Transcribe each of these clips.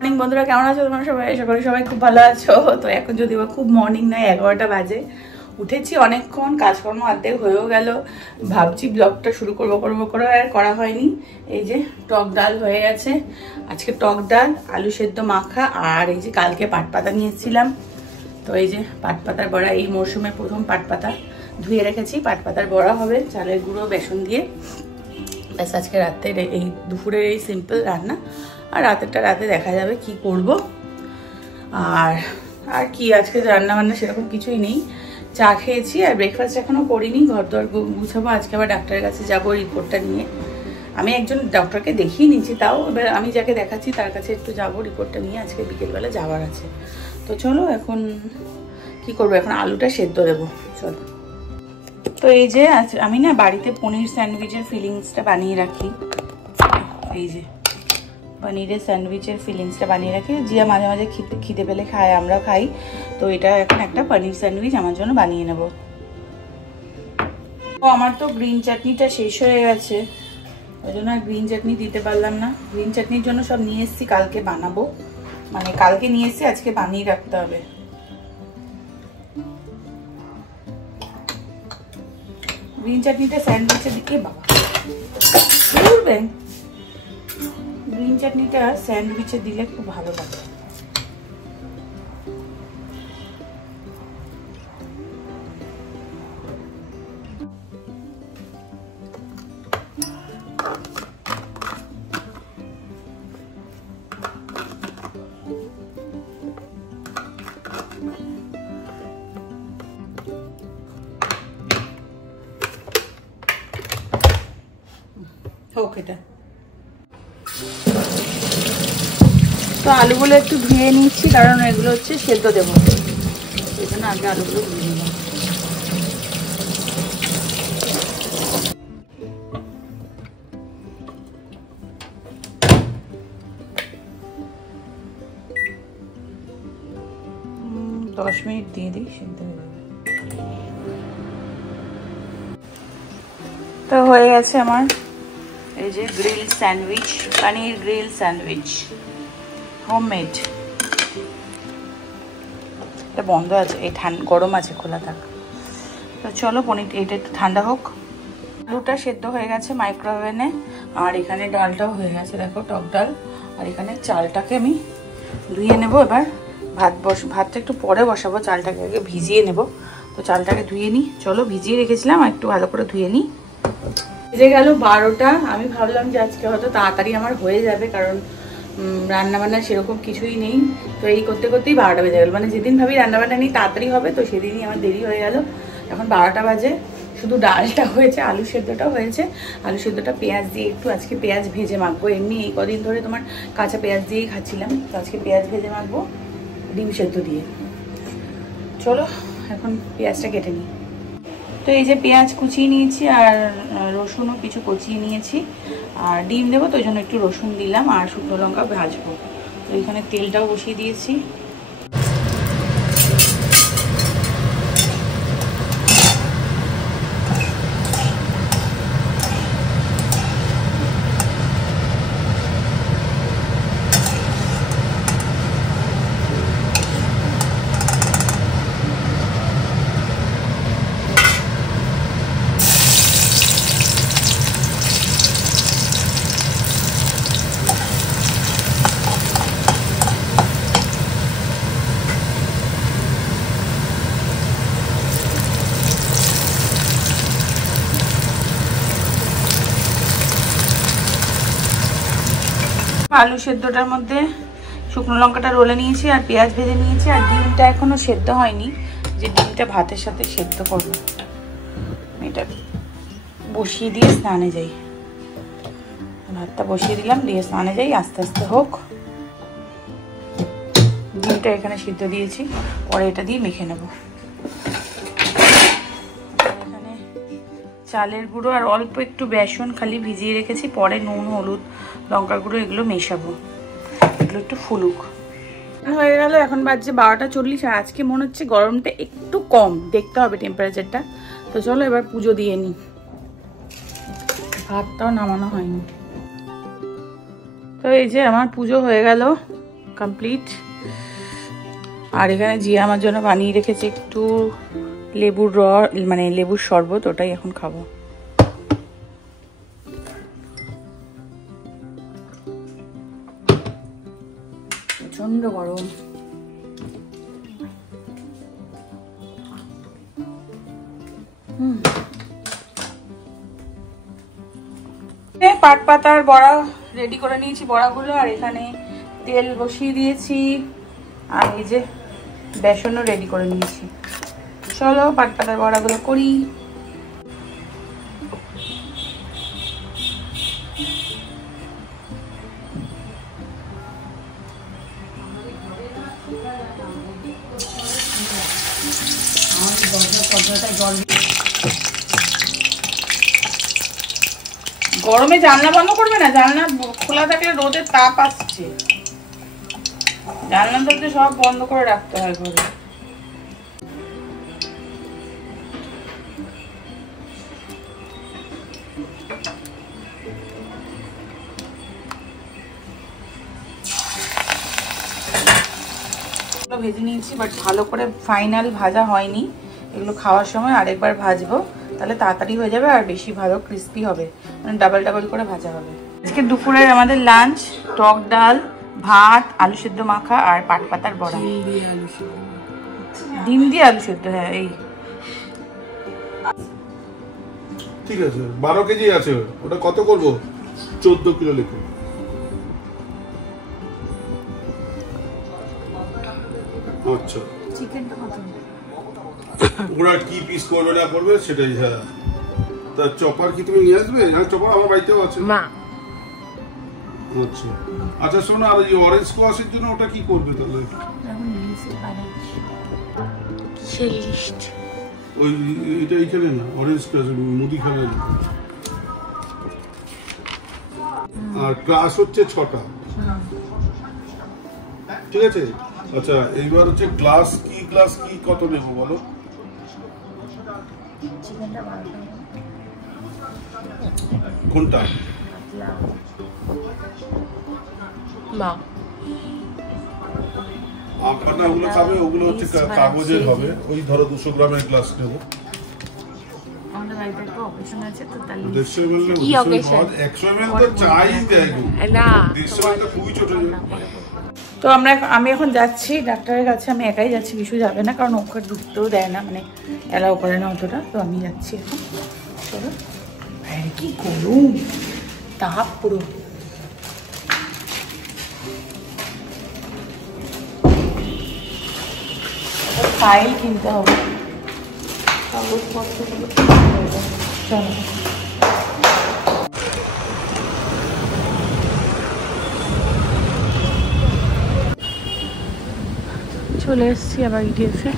Morning বন্ধুরা, কেমন আছো তোমরা সবাই? আশা করি সবাই খুব ভালো আছো। তো এখন যদি খুব মর্নিং নয়, 11টা বাজে। উঠেছি অনেকক্ষণ, কাজকর্ম অর্ধেক হয়েও গেল। ভাবছি ব্লগটা শুরু করবো করে আর করা হয়নি। এই যে টক ডাল হয়ে গেছে, আজকে টক ডাল, আলু সেদ্ধ মাখা, আর এই যে কালকে পাটপাতা নিয়ে এসেছিলাম। তো এই যে পাটপাতার বড়া, এই মরশুমে প্রথম পাটপাতা ধুয়ে রেখেছি। পাটপাতার বড়া হবে চালের গুঁড়ো বেসন দিয়ে। ব্যাস, আজকে রাতের এই দুপুরের এই সিম্পল রান্না। আর রাতেরটা রাতে দেখা যাবে কি করব। আর কি আজকে রান্না বান্না সেরকম কিছুই নেই। চা খেয়েছি আর ব্রেকফাস্ট এখনও করিনি। ঘর দর গুছাবো, আজকে আবার ডাক্তারের কাছে যাবো রিপোর্টটা নিয়ে। আমি একজন ডক্টরকে দেখিয়ে নিয়েছি, তাও এবার আমি যাকে দেখাচ্ছি তার কাছে একটু যাবো রিপোর্টটা নিয়ে। আজকে বিকেলবেলা যাওয়ার আছে। তো চলো এখন কি করবো, এখন আলুটা সেদ্ধ দেবো। চলো। তো এই যে আমি না বাড়িতে পনির স্যান্ডউইচের ফিলিংসটা বানিয়ে রাখি। এই যে পনিরের স্যান্ডউইচের ফিলিংসটা বানিয়ে রাখি। জিয়া মাঝে মাঝে খিদে পেলে খায়, আমরাও খাই। তো এটা এখন একটা পনির স্যান্ডউইচ আমার জন্য বানিয়ে নেব। তো আমার তো গ্রিন চাটনিটা শেষ হয়ে গেছে, ওই জন্য আর গ্রিন চাটনি দিতে পারলাম না। গ্রিন চাটনির জন্য সব নিয়ে এসেছি, কালকে বানাবো। মানে কালকে নিয়ে এসেছি, আজকে বানিয়ে রাখতে হবে। গ্রিন চাটনিটা স্যান্ডউইচের দিকে বাবা বলবেন, গ্রিন চাটনিটা স্যান্ডউইচে দিলে খুব ভালো লাগে। হোক এটা। তো আলুগুলো একটু ধুয়ে নিচ্ছি, কারণ এগুলো হচ্ছে সেদ্ধ দেবো, এই জন্য আগে আলুগুলো ধুয়ে নিলাম। দশ মিনিট দিয়ে দিই, সেদ্ধ হয়ে যাবে। তো হয়ে গেছে আমার এই যে গ্রিল স্যান্ডউইচ, পনির গ্রিল স্যান্ডউইচ, হোমমেড। এটা বন্ধ আছে, এই গরম আছে, খোলা থাক। তো চলো পনির এটা একটু ঠান্ডা হোক। আলুটা সেদ্ধ হয়ে গেছে মাইক্রোওভেনে, আর এখানে ডালটাও হয়ে গেছে, দেখো টক ডাল। আর এখানে চালটাকে আমি ধুয়ে নেব। এবার ভাতটা একটু পরে বসাবো, চালটাকে আগে ভিজিয়ে নেব। তো চালটাকে ধুয়ে নিই, চলো। ভিজিয়ে রেখেছিলাম, আর একটু ভালো করে ধুয়ে নিই। বেজে গেল 12টা। আমি ভাবলাম যে আজকে হয়তো তাড়াতাড়ি আমার হয়ে যাবে, কারণ রান্নাবান্না সেরকম কিছুই নেই। তো এই করতে করতেই 12টা বেজে গেল। মানে যেদিন ভাবি রান্নাবান্না নেই তাড়াতাড়ি হবে, তো সেদিনই আমার দেরি হয়ে গেল। এখন 12টা বাজে, শুধু ডালটা হয়েছে, আলু সেদ্ধটাও হয়েছে। আলু সেদ্ধটা পেঁয়াজ দিয়ে একটু আজকে পেঁয়াজ ভেজে মাখবো। এমনি এই কদিন ধরে তোমার কাঁচা পেঁয়াজ দিয়েই খাচ্ছিলাম, তো আজকে পেঁয়াজ ভেজে মাখবো ডিম সেদ্ধ দিয়ে। চলো এখন পেঁয়াজটা কেটে নিই। তো এই যে পেঁয়াজ কুচিয়ে নিয়েছি, আর রসুনও কিছু কুচিয়ে নিয়েছি। আর ডিম দেবো, তো ওই জন্য একটু রসুন দিলাম, আর শুকনো লঙ্কা ভাজবো। তো এখানে তেলটাও বসিয়ে দিয়েছি। আলু সেদ্ধটার মধ্যে শুকনো লঙ্কাটা রোলে নিয়েছি, আর পেঁয়াজ ভেজে নিয়েছি, আর ডিমটা এখনো সেদ্ধ হয়নি, যে ডিমটা ভাতের সাথে সেদ্ধ করবো। এটা বসিয়ে দিয়ে স্নানে যাই। ভাতটা বসিয়ে দিলাম, দিয়ে স্নানে যাই, আস্তে আস্তে হোক। ডিমটা এখানে সিদ্ধ দিয়েছি, পরে এটা দিয়ে মেখে নেব। এখানে চালের গুঁড়ো আর অল্প একটু বেসন খালি ভিজিয়ে রেখেছি, পরে নুন, হলুদ, লঙ্কার গুঁড়ো এগুলো মেশাবো, এগুলো একটু ফুলুক। হয়ে গেল, এখন বাজছে 12টা 40। আর আজকে মনে হচ্ছে গরমটা একটু কম, দেখতে হবে টেম্পারেচারটা। তো চলো এবার পুজো দিয়ে নিই। ভাতটাও নামানো হয়নি। তো এই যে আমার পুজো হয়ে গেল, কমপ্লিট। আর এখানে জিয়া আমার জন্য বানিয়ে রেখেছে একটু লেবুর মানে লেবুর শরবত, ওটাই এখন খাবো। প্রচন্ড গরম। পাট পাতার বড়া রেডি করে নিয়েছি বড়াগুলো, আর এখানে তেল বসিয়ে দিয়েছি, আর এই যে বেসনও রেডি করে নিয়েছি। চলো পাট পাতার বড়াগুলো করি। গরমে জানলা বন্ধ করবে না, জানলা খোলা থাকলে রোদের তাপ আসছে, জানলা দরজা সব বন্ধ করে রাখতে হয় ঘরে। ভেজে নিয়েছি, বাট ভালো করে ফাইনাল ভাজা হয়নি। এগুলো খাওয়ার সময় আরেকবার ভাজবো, তাহলে তাড়াতাড়ি হয়ে যাবে আর বেশি ভালো ক্রিস্পি হবে, মানে ডাবল ডাবল করে ভাজা হবে। আজকে দুপুরের আমাদের লাঞ্চ টক ডাল, ভাত, আলু সেদ্ধ মাখা আর পাট পাতার বড়া। ডিম দিয়ে আলু সেদ্ধ, হ্যাঁ এই ঠিক আছে। 12 কেজি আছে, ওটা কত করব? 14 কিলো লিখুন। আচ্ছা, চিকেনটা কত? ওরা কি পিস করবে না করবে সেটাই। হ্যাঁ, তা চপার কি তুমি নিয়ে আসবে? হ্যাঁ, চপার আমার বাড়িতেও আছে। মা আচ্ছা আচ্ছা, শোনো, আর এই অরেঞ্জ স্কোয়াশের জন্য ওটা কি করবে তাহলে? ওই এটা এইখানে না, অরেঞ্জ স্কোয়াশ মুদিখানা। আর ক্লাস হচ্ছে 6টা, ঠিক আছে? আচ্ছা, এইবার হচ্ছে গ্লাস কি কত নেব বলো? কোনটা? মা আপনারা ওগুলো খাবে, ওগুলো হচ্ছে কাগজের হবে। ওই ধরো 200 গ্রামের গ্লাস নেব। আমাদের বাড়িতে একটা অকেশন আছে, তো তাহলে 150 ml 100 ml তো চাই দেয় না, 150 ml তো খুবই ছোট। তো আমি এখন যাচ্ছি ডাক্তারের কাছে। আমি একাই যাচ্ছি, বিশু যাবে না, কারণ ওকে ঢুকতেও দেয় না, মানে অ্যালাউ করে না অতটা। তো আমি যাচ্ছি এখন। চলো, বাইরে কি গরম, তাপ পুরো। ফাইল কিনতে হবে, কাগজপত্রগুলো। চলো, চলে এসছি আবার ইডিএফে।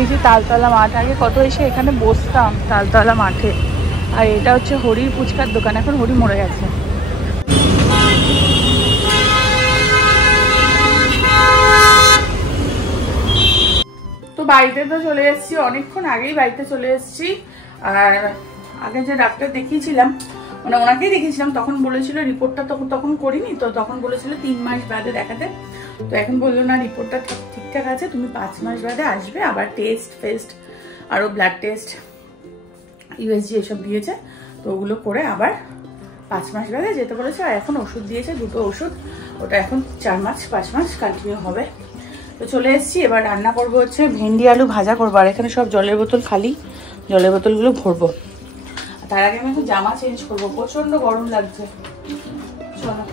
এই যে তালতলা মাঠ, আগে কত এসে এখানে বসতাম তালতলা মাঠে। আর এটা হচ্ছে হরির ফুচকার দোকান, এখন হরি মরে গেছে। তো বাড়িতে তো চলে এসেছি, অনেকক্ষণ আগেই বাড়িতে চলে এসেছি। আর আগে যে ডাক্তার দেখিয়েছিলাম, মানে ওনাকেই দেখিয়েছিলাম, তখন বলেছিল রিপোর্টটা তখন করিনি, তো তখন বলেছিল 3 মাস বাদে দেখাতে। তো এখন বললো না, রিপোর্টটা ঠিকঠাক আছে, তুমি 5 মাস বাদে আসবে। আবার টেস্ট আরও ব্লাড টেস্ট, ইউএসজি এসব দিয়েছে, তো ওগুলো করে আবার 5 মাস বাদে যেতে বলেছে। আর এখন ওষুধ দিয়েছে, 2টো ওষুধ, ওটা এখন 4 মাস 5 মাস কন্টিনিউ হবে। তো চলে এসেছি, এবার রান্না করবো হচ্ছে ভেন্ডি আলু ভাজা করবো। আর এখানে সব জলের বোতল খালি, জলের বোতলগুলো ভরবো। তার আগে আমি এখন জামা চেঞ্জ করবো, প্রচন্ড গরম লাগছে। চলো,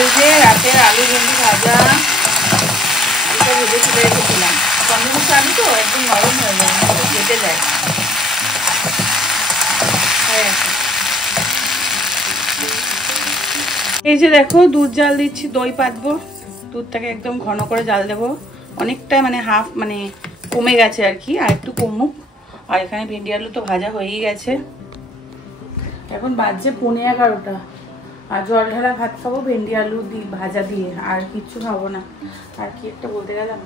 এই যে রাতের আলু ভেন্ডি ভাজা, এটা ভেজে তুলে রেখেছিলাম। কন্টিনিউস আলু তো একদম নরম হয়ে যায়, কেটে যায়। এই যে দেখো, দুধ জাল দিচ্ছি, দই পাতবো। দুধটাকে একদম ঘন করে জাল দেবো, অনেকটা মানে হাফ মানে কমে গেছে আর কি, আর একটু কমুক। আর এখানে ভেন্ডি আলু তো ভাজা হয়েই গেছে। এখন বাজছে 11:15 আর জল ঢালা ভাত খাবো ভেন্ডি আলু ভাজা দিয়ে, আর কিচ্ছু খাবো না। আর কি একটা বলতে গেলাম,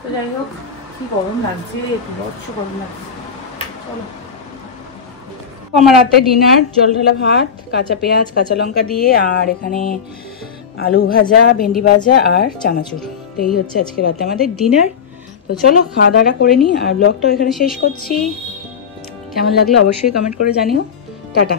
তো যাই হোক, কি গরম লাগছে, বচ্চ গরম লাগছে। চলো, আমার রাতে ডিনার জল ঢালা ভাত, কাঁচা পেঁয়াজ কাঁচা লঙ্কা দিয়ে, আর এখানে আলু ভাজা, ভেন্ডি ভাজা আর চানাচুর। তো এই হচ্ছে আজকে রাতে আমাদের ডিনার। তো চলো খাওয়া দাওয়া করে নিই, আর ব্লগটাও এখানে শেষ করছি। কেমন লাগলো অবশ্যই কমেন্ট করে জানিও। টাটা।